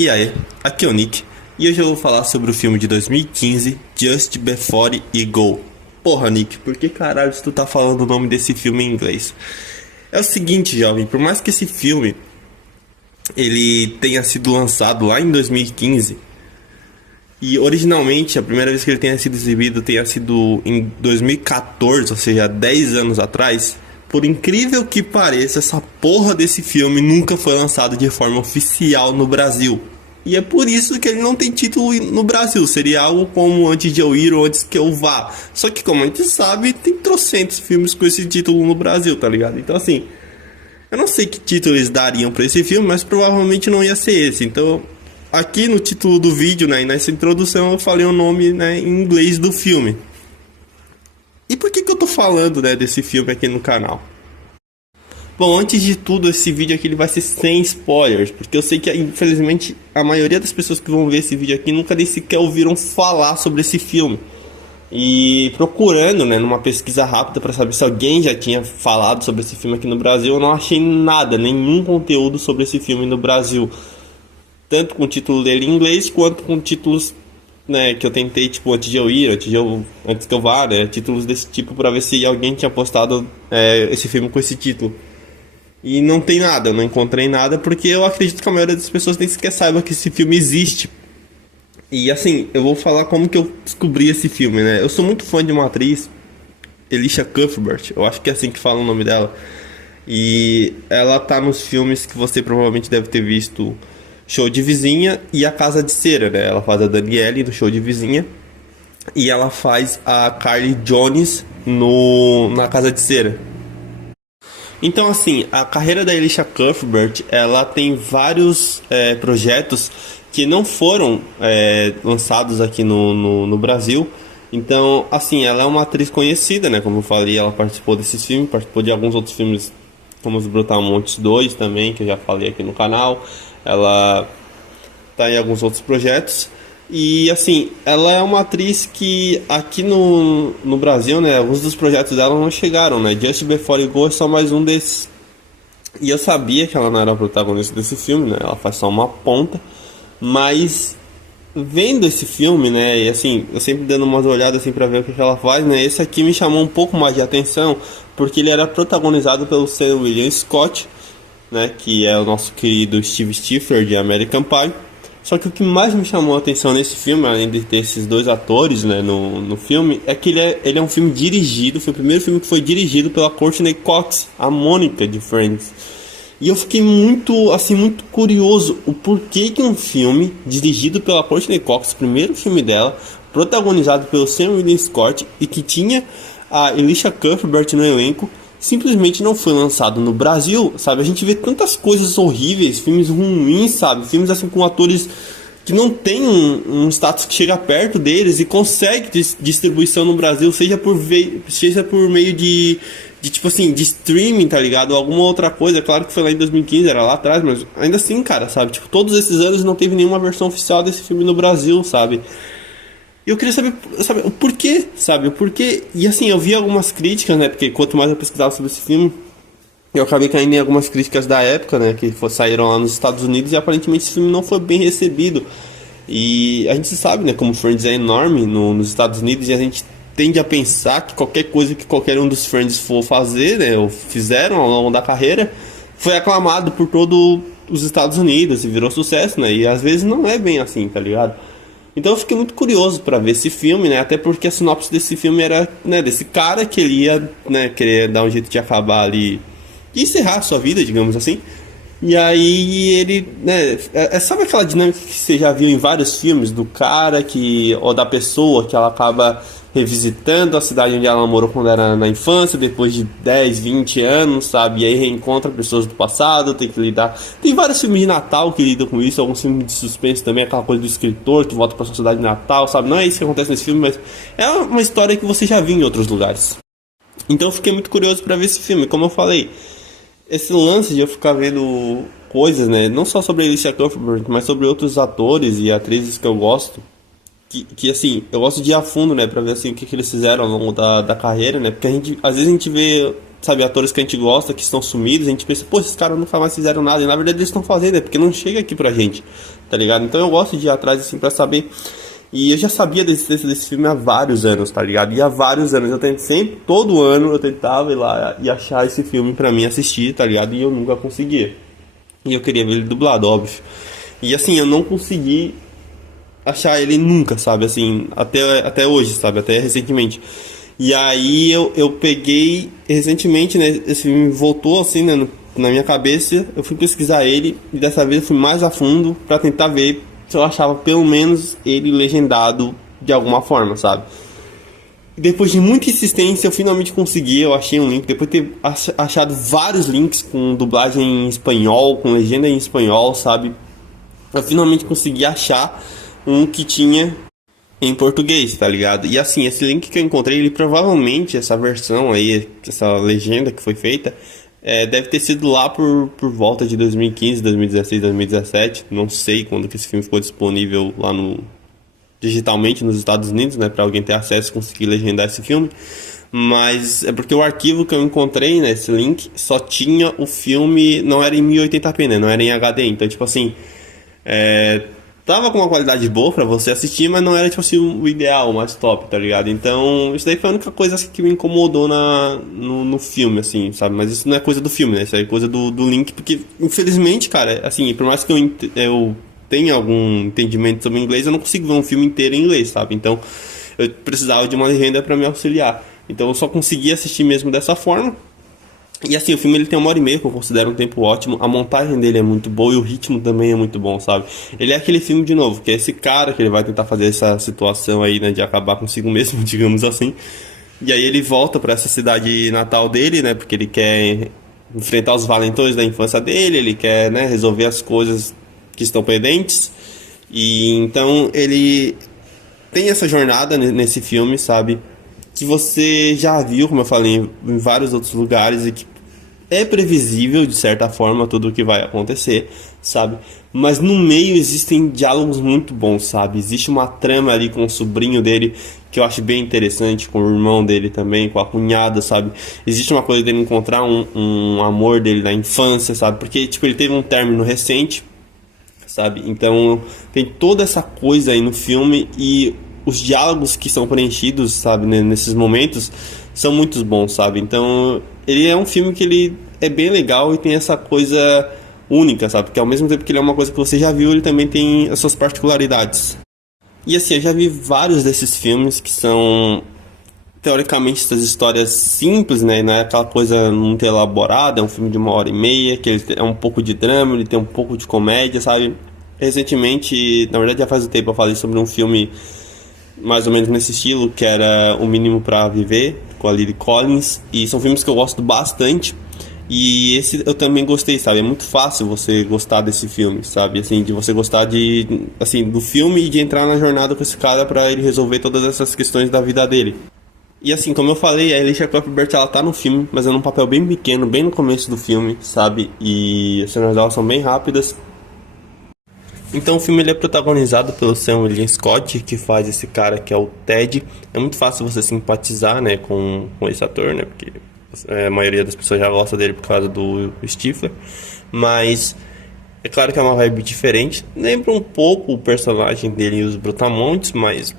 E aí, aqui é o Nick, e hoje eu vou falar sobre o filme de 2015, Just Before You Go. Porra, Nick, por que caralho tu tá falando o nome desse filme em inglês? É o seguinte, jovem, por mais que esse filme ele tenha sido lançado lá em 2015, e originalmente a primeira vez que ele tenha sido exibido tenha sido em 2014, ou seja, 10 anos atrás, por incrível que pareça, essa porra desse filme nunca foi lançado de forma oficial no Brasil. E é por isso que ele não tem título no Brasil. Seria algo como Antes de Eu Ir ou Antes que Eu Vá. Só que, como a gente sabe, tem trocentos filmes com esse título no Brasil, tá ligado? Então, assim, eu não sei que título eles dariam pra esse filme, mas provavelmente não ia ser esse. Então, aqui no título do vídeo, né, e nessa introdução, eu falei o nome, né, em inglês do filme. E por que eu tô falando, né, desse filme aqui no canal? Bom, antes de tudo, esse vídeo aqui ele vai ser sem spoilers, porque eu sei que, infelizmente, a maioria das pessoas que vão ver esse vídeo aqui nunca nem sequer ouviram falar sobre esse filme. E procurando, né, numa pesquisa rápida para saber se alguém já tinha falado sobre esse filme aqui no Brasil, eu não achei nada, nenhum conteúdo sobre esse filme no Brasil. Tanto com o título dele em inglês, quanto com títulos, né, que eu tentei, tipo, Antes de Eu Ir, Antes que Eu Vá, né, títulos desse tipo, para ver se alguém tinha postado esse filme com esse título. E não tem nada, eu não encontrei nada, porque eu acredito que a maioria das pessoas nem sequer saiba que esse filme existe. E assim, eu vou falar como que eu descobri esse filme, né? Eu sou muito fã de uma atriz, Elisha Cuthbert, eu acho que é assim que fala o nome dela. E ela tá nos filmes que você provavelmente deve ter visto, Show de Vizinha e A Casa de Cera, né? Ela faz a Danielle no Show de Vizinha e ela faz a Carly Jones na Casa de Cera. Então, assim, a carreira da Elisha Cuthbert, ela tem vários projetos que não foram lançados aqui no Brasil. Então, assim, ela é uma atriz conhecida, né? Como eu falei, ela participou desses filmes, participou de alguns outros filmes, como Os Brutamontes 2 também, que eu já falei aqui no canal. Ela tá em alguns outros projetos. E assim, ela é uma atriz que aqui no Brasil, né, alguns dos projetos dela não chegaram, né? Just Before You Go é só mais um desses. E eu sabia que ela não era a protagonista desse filme, né? Ela faz só uma ponta. Mas vendo esse filme, né, e assim, eu sempre dando umas olhadas assim para ver o que ela faz, né? Esse aqui me chamou um pouco mais de atenção, porque ele era protagonizado pelo Sam William Scott, né, que é o nosso querido Steve Stifler de American Pie. Só que o que mais me chamou a atenção nesse filme, além de ter esses dois atores, né, no filme, é que ele é um filme dirigido, foi o primeiro filme que foi dirigido pela Courtney Cox, a Mônica de Friends. E eu fiquei muito curioso o porquê que um filme dirigido pela Courtney Cox, primeiro filme dela, protagonizado pelo Sam William Scott e que tinha a Elisha Cuthbert no elenco, simplesmente não foi lançado no Brasil, sabe? A gente vê tantas coisas horríveis, filmes ruins, sabe? Filmes assim com atores que não tem um status que chega perto deles e consegue distribuição no Brasil, seja por meio de tipo assim, de streaming, tá ligado? Ou alguma outra coisa. Claro que foi lá em 2015, era lá atrás, mas ainda assim, cara, sabe? Tipo, todos esses anos não teve nenhuma versão oficial desse filme no Brasil, sabe? E eu queria saber, o porquê, sabe? O porquê. E assim, eu vi algumas críticas, né? Porque quanto mais eu pesquisava sobre esse filme, eu acabei caindo em algumas críticas da época, né? Que saíram lá nos Estados Unidos e aparentemente esse filme não foi bem recebido. E a gente sabe, né? Como Friends é enorme nos Estados Unidos e a gente tende a pensar que qualquer coisa que qualquer um dos Friends for fazer, né? Ou fizeram ao longo da carreira, foi aclamado por todos os Estados Unidos e virou sucesso, né? E às vezes não é bem assim, tá ligado? Então eu fiquei muito curioso para ver esse filme, né? Até porque a sinopse desse filme era, né, desse cara que ele ia, né, querer dar um jeito de acabar ali, de encerrar a sua vida, digamos assim. E aí ele, né, sabe aquela dinâmica que você já viu em vários filmes do cara ou da pessoa que ela acaba revisitando a cidade onde ela morou quando era na infância, depois de 10, 20 anos, sabe? E aí reencontra pessoas do passado, tem que lidar. Tem vários filmes de Natal que lidam com isso, alguns filmes de suspense também, aquela coisa do escritor que volta pra sua cidade de Natal, sabe? Não é isso que acontece nesse filme, mas é uma história que você já viu em outros lugares. Então eu fiquei muito curioso pra ver esse filme. Como eu falei, esse lance de eu ficar vendo coisas, né? Não só sobre a Elisha Cuthbert, mas sobre outros atores e atrizes que eu gosto. Que assim, eu gosto de ir a fundo, né, pra ver assim o que eles fizeram ao longo da carreira, né, porque às vezes a gente vê sabe, atores que a gente gosta, que estão sumidos, a gente pensa, pô, esses caras nunca mais fizeram nada, e na verdade eles estão fazendo, é porque não chega aqui pra gente, tá ligado? Então eu gosto de ir atrás, assim, pra saber. E eu já sabia da existência desse filme há vários anos, tá ligado? E há vários anos, eu tento sempre, todo ano, eu tentava ir lá e achar esse filme pra mim assistir, tá ligado? E eu nunca conseguia. E eu queria ver ele dublado, óbvio. E assim, eu não consegui achar ele nunca, sabe? Assim, até hoje, sabe? Até recentemente. E aí eu peguei recentemente, né? Esse filme voltou assim, né, na minha cabeça. Eu fui pesquisar ele e dessa vez eu fui mais a fundo pra tentar ver se eu achava pelo menos ele legendado de alguma forma, sabe? Depois de muita insistência, eu finalmente consegui. Eu achei um link. Depois de ter achado vários links com dublagem em espanhol, com legenda em espanhol, sabe? Eu finalmente consegui achar um que tinha em português, tá ligado? E assim, esse link que eu encontrei, ele provavelmente, essa versão aí, essa legenda que foi feita, deve ter sido lá por volta de 2015, 2016, 2017. Não sei quando que esse filme ficou disponível lá digitalmente nos Estados Unidos, né? Pra alguém ter acesso e conseguir legendar esse filme. Mas é porque o arquivo que eu encontrei, né, esse link, só tinha o filme, não era em 1080p, né? Não era em HD. Então, tipo assim, tava com uma qualidade boa pra você assistir, mas não era, tipo assim, o ideal, o mais top, tá ligado? Então, isso daí foi a única coisa assim, que me incomodou no filme, assim, sabe? Mas isso não é coisa do filme, né? Isso é coisa do link, porque, infelizmente, cara, assim, por mais que eu tenha algum entendimento sobre inglês, eu não consigo ver um filme inteiro em inglês, sabe? Então, eu precisava de uma legenda pra me auxiliar. Então, eu só consegui assistir mesmo dessa forma. E assim, o filme ele tem 1h30, que eu considero um tempo ótimo. A montagem dele é muito boa e o ritmo também é muito bom, sabe? Ele é aquele filme, de novo, que é esse cara que ele vai tentar fazer essa situação aí, né, de acabar consigo mesmo, digamos assim. E aí ele volta pra essa cidade natal dele, né, porque ele quer enfrentar os valentões da infância dele, ele quer, né, resolver as coisas que estão pendentes. E então ele tem essa jornada nesse filme, sabe? Que você já viu, como eu falei, em vários outros lugares e que é previsível, de certa forma, tudo o que vai acontecer, sabe? Mas no meio existem diálogos muito bons, sabe? Existe uma trama ali com o sobrinho dele que eu acho bem interessante, com o irmão dele também, com a cunhada, sabe? Existe uma coisa dele encontrar um amor dele na infância, sabe? Porque, tipo, ele teve um término recente, sabe? Então tem toda essa coisa aí no filme e os diálogos que são preenchidos, sabe, nesses momentos são muito bons, sabe? Então ele é um filme que ele é bem legal e tem essa coisa única, sabe? Porque ao mesmo tempo que ele é uma coisa que você já viu, ele também tem as suas particularidades. E assim, eu já vi vários desses filmes que são teoricamente essas histórias simples, né? Não é aquela coisa muito elaborada, é um filme de 1h30, que ele é um pouco de drama, ele tem um pouco de comédia, sabe? Recentemente, na verdade já faz um tempo eu falei sobre um filme mais ou menos nesse estilo, que era O Mínimo Pra Viver, com a Lily Collins, e são filmes que eu gosto bastante, e esse eu também gostei, sabe? É muito fácil você gostar desse filme, sabe? Assim, de você gostar do filme e de entrar na jornada com esse cara pra ele resolver todas essas questões da vida dele. E assim, como eu falei, a Elisha Cuthbert, ela tá no filme, mas é num papel bem pequeno, bem no começo do filme, sabe? E as cenas dela são bem rápidas. Então o filme ele é protagonizado pelo Sam William Scott, que faz esse cara que é o Ted. É muito fácil você simpatizar, né, com esse ator, né, porque a maioria das pessoas já gosta dele por causa do Stifler. Mas é claro que é uma vibe diferente. Lembra um pouco o personagem dele e os Brutamontes, mas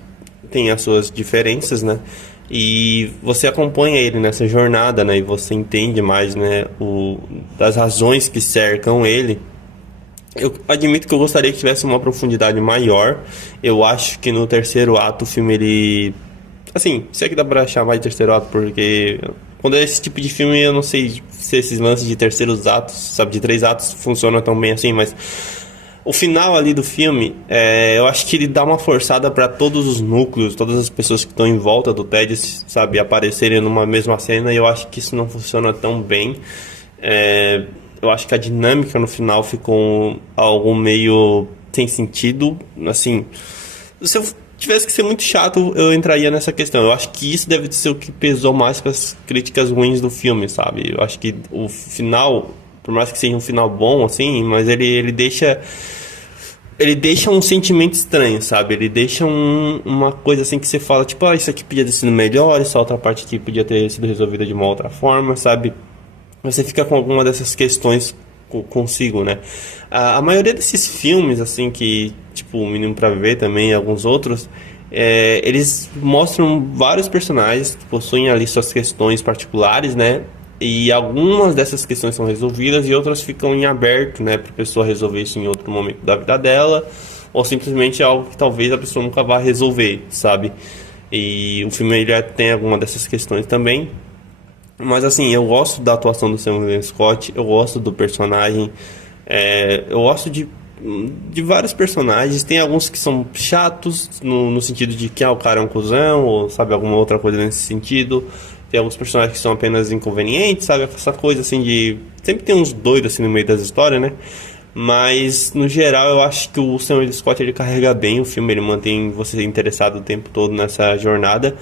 tem as suas diferenças, né? E você acompanha ele nessa jornada, né? E você entende mais, né, das razões que cercam ele. Eu admito que eu gostaria que tivesse uma profundidade maior. Eu acho que no terceiro ato o filme ele... Assim, se é que dá pra chamar de terceiro ato, porque quando é esse tipo de filme eu não sei se esses lances de terceiros atos, sabe, de 3 atos funcionam tão bem assim, mas o final ali do filme, eu acho que ele dá uma forçada pra todos os núcleos, todas as pessoas que estão em volta do Ted, sabe, aparecerem numa mesma cena, e eu acho que isso não funciona tão bem. Eu acho que a dinâmica no final ficou algo meio sem sentido. Assim, se eu tivesse que ser muito chato, eu entraria nessa questão. Eu acho que isso deve ser o que pesou mais com as críticas ruins do filme, sabe? Eu acho que o final, por mais que seja um final bom, assim, mas ele deixa ele deixa um sentimento estranho, sabe? Ele deixa uma coisa assim que você fala, tipo, isso aqui podia ter sido melhor, essa outra parte aqui podia ter sido resolvida de uma outra forma, sabe? Você fica com alguma dessas questões consigo, né? A maioria desses filmes, assim, que, tipo, O Menino pra Viver também e alguns outros, eles mostram vários personagens que possuem ali suas questões particulares, né? E algumas dessas questões são resolvidas e outras ficam em aberto, né? Para a pessoa resolver isso em outro momento da vida dela, ou simplesmente algo que talvez a pessoa nunca vá resolver, sabe? E o filme ele tem alguma dessas questões também. Mas assim, eu gosto da atuação do Samuel Scott, eu gosto do personagem, eu gosto de vários personagens. Tem alguns que são chatos, no sentido de que o cara é um cuzão, ou sabe, alguma outra coisa nesse sentido. Tem alguns personagens que são apenas inconvenientes, sabe, essa coisa assim de... Sempre tem uns doidos assim no meio das histórias, né? Mas, no geral, eu acho que o Samuel Scott ele carrega bem o filme, ele mantém você interessado o tempo todo nessa jornada.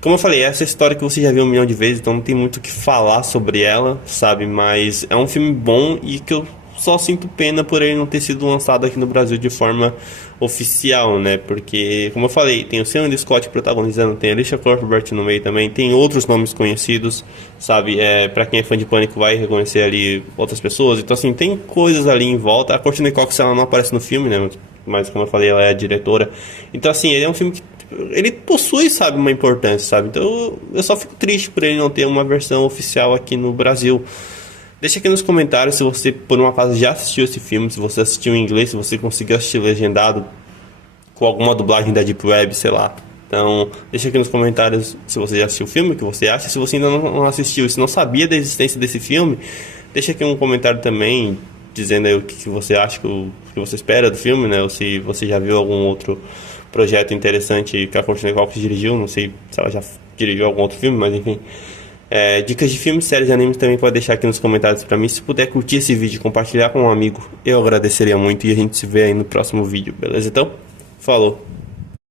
Como eu falei, essa história que você já viu 1 milhão de vezes, então não tem muito o que falar sobre ela, sabe? Mas é um filme bom e que eu só sinto pena por ele não ter sido lançado aqui no Brasil de forma oficial, né? Porque, como eu falei, tem o Samuel Scott protagonizando, tem a Alicia Cuthbert no meio também, tem outros nomes conhecidos, sabe? Pra quem é fã de Pânico vai reconhecer ali outras pessoas. Então, assim, tem coisas ali em volta. A Courtney Cox, ela não aparece no filme, né? Mas, como eu falei, ela é a diretora. Então, assim, ele é um filme que ele possui, sabe, uma importância, sabe? Então eu só fico triste por ele não ter uma versão oficial aqui no Brasil. Deixa aqui nos comentários se você por um acaso já assistiu esse filme, se você assistiu em inglês, se você conseguiu assistir legendado com alguma dublagem da Deep Web, sei lá. Então deixa aqui nos comentários se você já assistiu o filme, o que você acha. Se você ainda não assistiu, se não sabia da existência desse filme, deixa aqui um comentário também dizendo aí o que você acha, o que você espera do filme, né? Ou se você já viu algum outro projeto interessante que a Courtney Cox dirigiu, não sei se ela já dirigiu algum outro filme, mas enfim. Dicas de filmes, séries e animes também pode deixar aqui nos comentários pra mim. Se puder curtir esse vídeo e compartilhar com um amigo, eu agradeceria muito e a gente se vê aí no próximo vídeo, beleza? Então, falou!